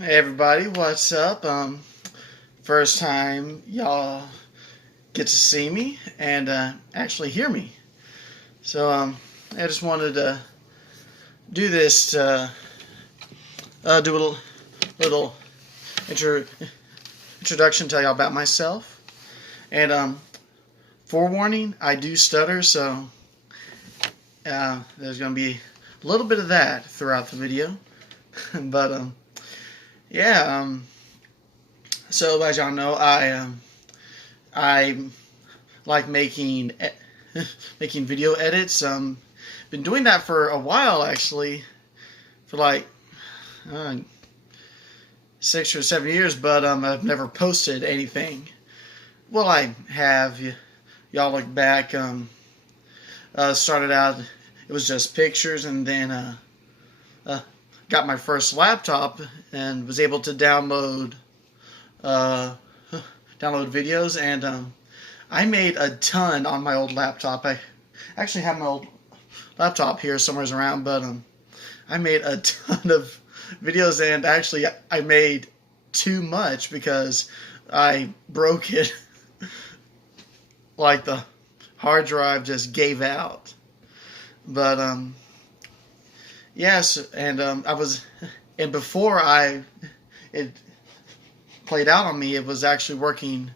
Hey everybody, what's up? First time y'all get to see me and actually hear me. So I just wanted to do this to do a little intro, introduction, tell y'all about myself. And forewarning, I do stutter, so there's gonna be a little bit of that throughout the video. but yeah. So as y'all know, I like making video edits. Been doing that for a while actually, for like uh, 6 or 7 years. But I've never posted anything. Well, I have. Y'all look back. Started out, it was just pictures, and then got my first laptop and was able to uh, download videos, and I made a ton on my old laptop. I actually have my old laptop here somewhere around, but I made a ton of videos, and actually I made too much because I broke it. Like the hard drive just gave out. But yes, and and before it played out on me, it was actually working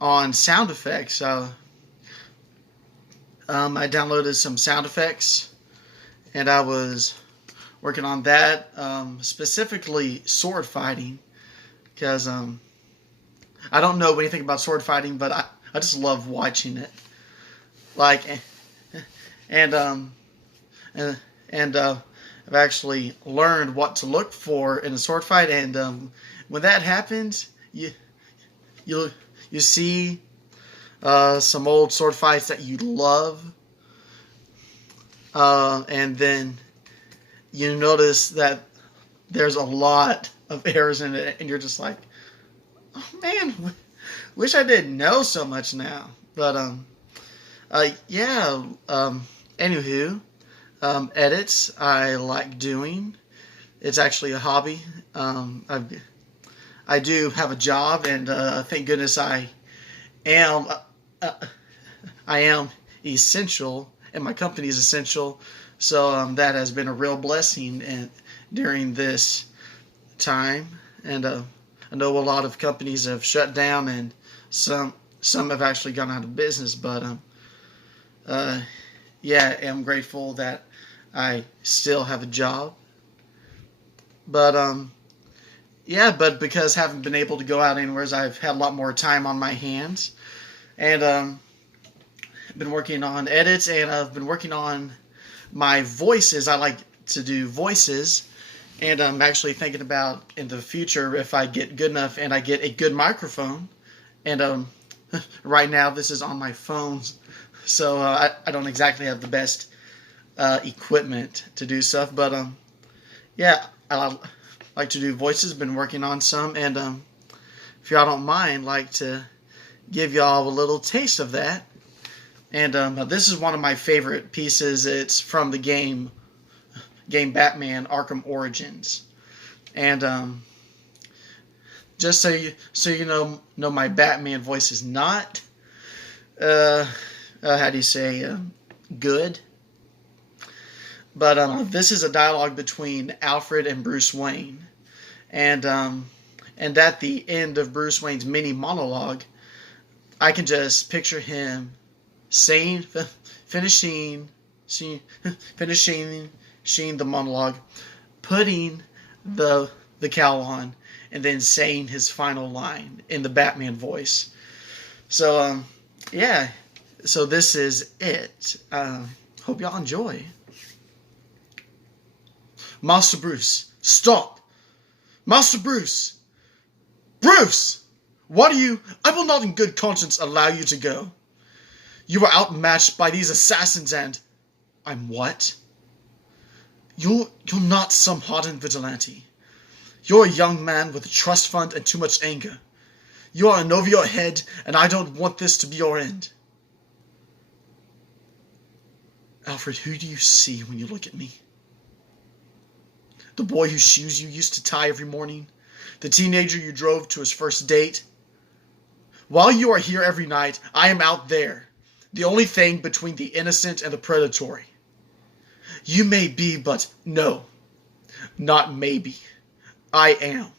on sound effects. I downloaded some sound effects, and I was working on that, specifically sword fighting, because I don't know anything about sword fighting, but I just love watching it. Like, and I've actually learned what to look for in a sword fight, and when that happens, you see some old sword fights that you love, and then you notice that there's a lot of errors in it, and you're just like, oh man, wish I didn't know so much now. But yeah. Anywho, edits I like doing. It's actually a hobby. I do have a job, and thank goodness am uh, I am essential, and my company is essential. So that has been a real blessing and during this time. And I know a lot of companies have shut down, and some have actually gone out of business. But yeah, I'm grateful that I still have a job. But yeah, but because I haven't been able to go out anywhere, I've had a lot more time on my hands, and I've been working on edits, and I've been working on my voices. I like to do voices, and I'm actually thinking about in the future if I get good enough and I get a good microphone. And right now this is on my phone, so I don't exactly have the best equipment to do stuff. But yeah, I like to do voices. Been working on some, and if y'all don't mind, like to give y'all a little taste of that. And this is one of my favorite pieces. It's from the game Batman Arkham Origins, and just so you know my Batman voice is not how do you say good. But this is a dialogue between Alfred and Bruce Wayne, and at the end of Bruce Wayne's mini monologue, I can just picture him saying, finishing the monologue, putting the cowl on, and then saying his final line in the Batman voice. So yeah, so this is it. Hope y'all enjoy. Master Bruce, stop! Master Bruce! Bruce! What are you? I will not in good conscience allow you to go. You are outmatched by these assassins, and I'm what? You're not some hardened vigilante. You're a young man with a trust fund and too much anger. You are in over your head, and I don't want this to be your end. Alfred, who do you see when you look at me? The boy whose shoes you used to tie every morning? The teenager you drove to his first date? While you are here every night, I am out there, the only thing between the innocent and the predatory. You may be, but no, not maybe. I am.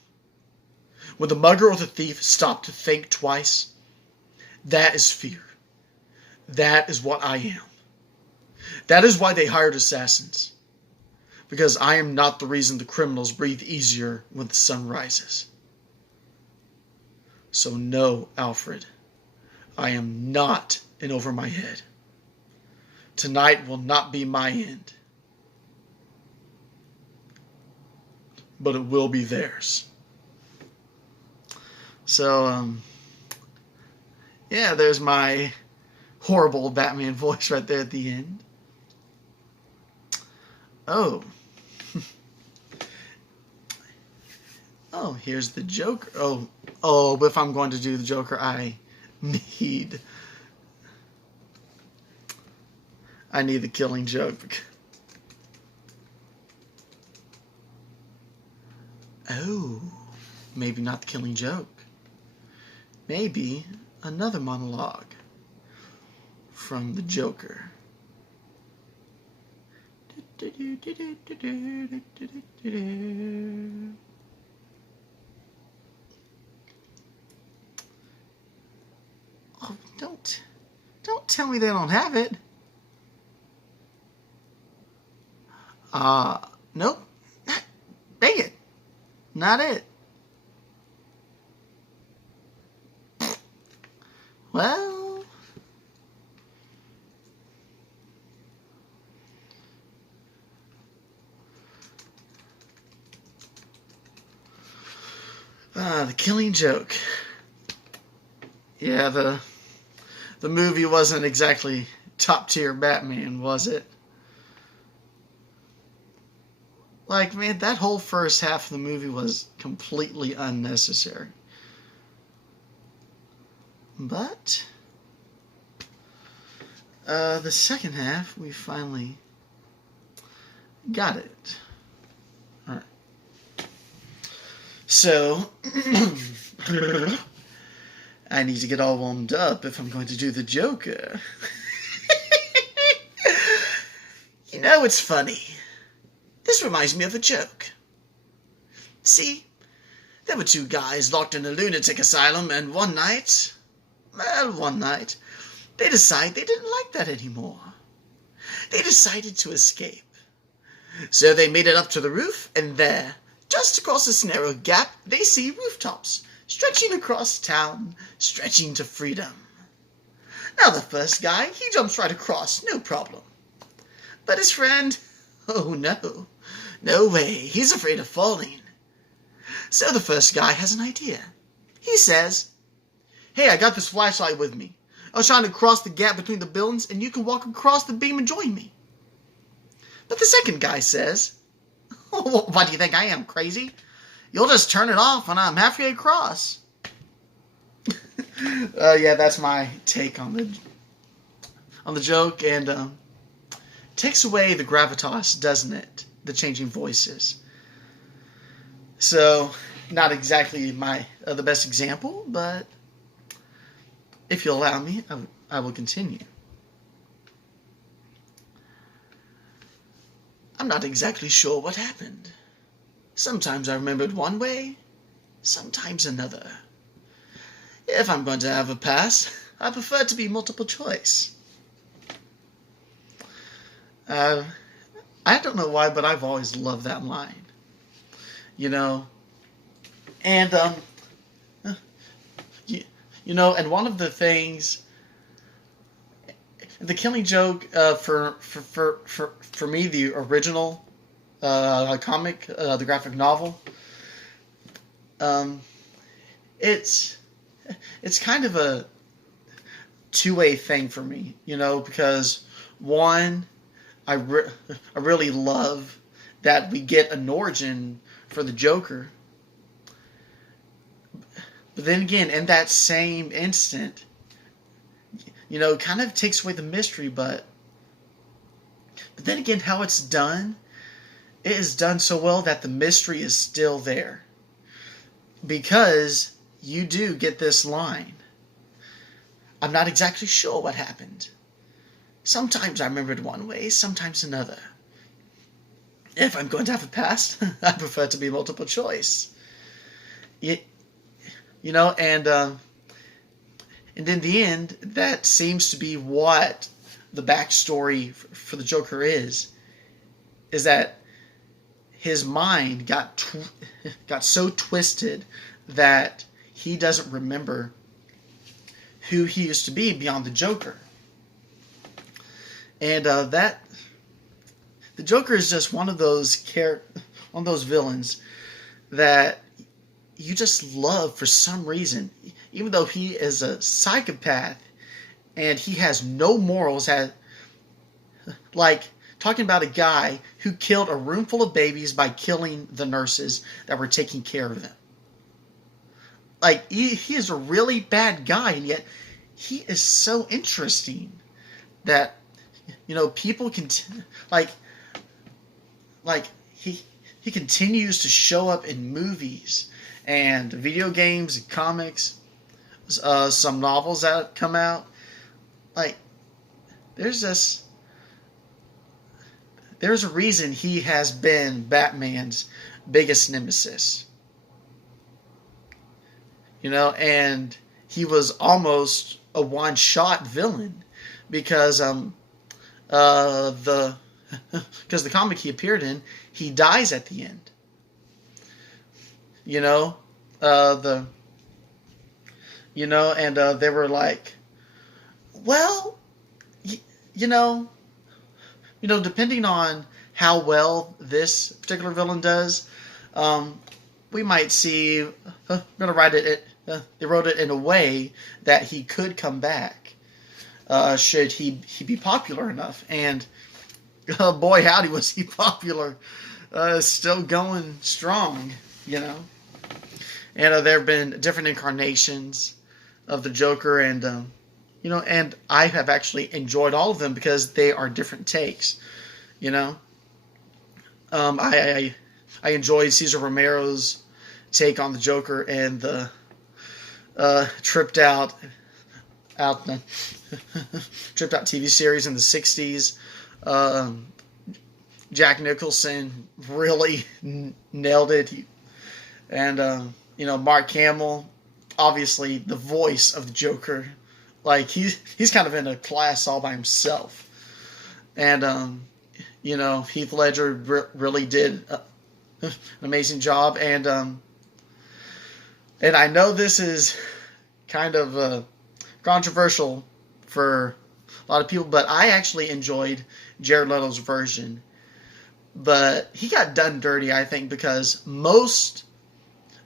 When the mugger or the thief stop to think twice, that is fear. That is what I am. That is why they hired assassins. Because I am not the reason the criminals breathe easier when the sun rises. So no, Alfred, I am not in over my head. Tonight will not be my end. But it will be theirs. So, yeah, there's my horrible Batman voice right there at the end. Oh. Oh, here's the Joker. Oh, but if I'm going to do the Joker, I need the Killing Joke. Oh, maybe not the Killing Joke. Maybe another monologue from the Joker. Oh, don't tell me they don't have it. Nope. Dang it. Not it. Well, the Killing Joke. Yeah, the movie wasn't exactly top tier Batman, was it? Like, man, that whole first half of the movie was completely unnecessary. But the second half, we finally got it. All right. So I need to get all warmed up if I'm going to do the Joker. You know, it's funny. This reminds me of a joke. See, there were two guys locked in a lunatic asylum, and one night, they decided they didn't like that anymore. They decided to escape. So they made it up to the roof, and there, just across this narrow gap, they see rooftops, stretching across town, stretching to freedom. Now the first guy, he jumps right across, no problem. But his friend, oh no, no way, he's afraid of falling. So the first guy has an idea. He says, "Hey, I got this flashlight with me. I was trying to cross the gap between the buildings, and you can walk across the beam and join me." But the second guy says, "Oh, what do you think I am, crazy? You'll just turn it off when I'm halfway across." Yeah, that's my take on the joke, and takes away the gravitas, doesn't it? The changing voices. So, not exactly the best example, but if you'll allow me, I will continue. I'm not exactly sure what happened. Sometimes I remembered one way, sometimes another. If I'm going to have a pass, I prefer it to be multiple choice. I don't know why, but I've always loved that line. You know, and and one of the things, the Killing Joke, for me, the original comic, the graphic novel, it's kind of a two-way thing for me, because one, I really love that we get an origin for the Joker. But then again, in that same instant, it kind of takes away the mystery, but then again, how it's done, it is done so well that the mystery is still there. Because you do get this line. I'm not exactly sure what happened. Sometimes I remembered one way, sometimes another. If I'm going to have a past, I prefer it to be multiple choice. You know, and in the end, that seems to be what the backstory for the Joker is that his mind got so twisted that he doesn't remember who he used to be beyond the Joker. And that the Joker is just one of those villains that you just love for some reason, even though he is a psychopath and he has no morals. Like talking about a guy who killed a room full of babies by killing the nurses that were taking care of them. Like he is a really bad guy, and yet he is so interesting that people can like he continues to show up in movies and video games and comics, some novels that come out. Like there's a reason he has been Batman's biggest nemesis. And he was almost a one-shot villain because the comic he appeared in, he dies at the end. They were like, well, depending on how well this particular villain does, we might see. I'm gonna write it. They wrote it in a way that he could come back, should he be popular enough. And boy, howdy, was he popular! Still going strong, And there have been different incarnations of the Joker, and and I have actually enjoyed all of them because they are different takes. I enjoyed Cesar Romero's take on the Joker and the tripped out TV series in the 60s. Jack Nicholson really nailed it. And Mark Hamill, obviously the voice of the Joker. Like he's kind of in a class all by himself. And Heath Ledger really did an amazing job. And I know this is kind of controversial for a lot of people, but I actually enjoyed Jared Leto's version. But he got done dirty, I think, because most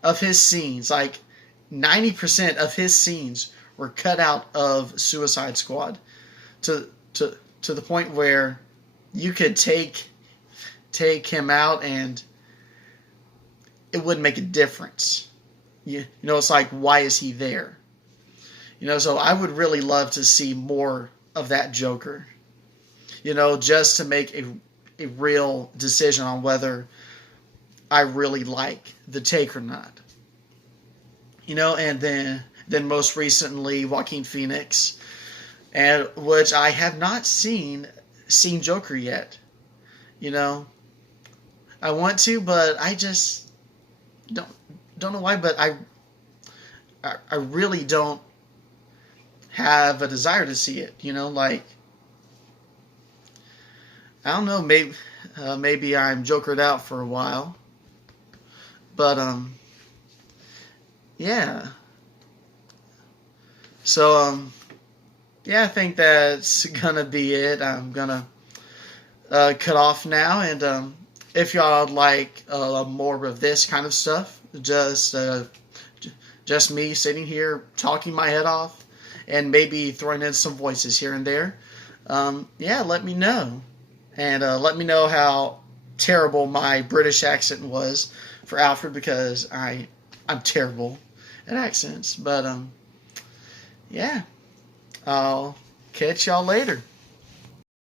of his scenes, like 90% of his scenes, were cut out of Suicide Squad to the point where you could take him out and it wouldn't make a difference. It's like, why is he there? So I would really love to see more of that Joker. Just to make a real decision on whether I really like the take or not. And then most recently Joaquin Phoenix, and which I have not seen Joker yet. I want to, but I just don't know why. But I really don't have a desire to see it. Like I don't know. Maybe I'm jokered out for a while. But yeah. So yeah, I think that's gonna be it. I'm gonna cut off now, and if y'all like more of this kind of stuff, just me sitting here talking my head off, and maybe throwing in some voices here and there, yeah, let me know, and let me know how terrible my British accent was for Alfred, because I'm terrible at accents. But yeah, I'll catch y'all later.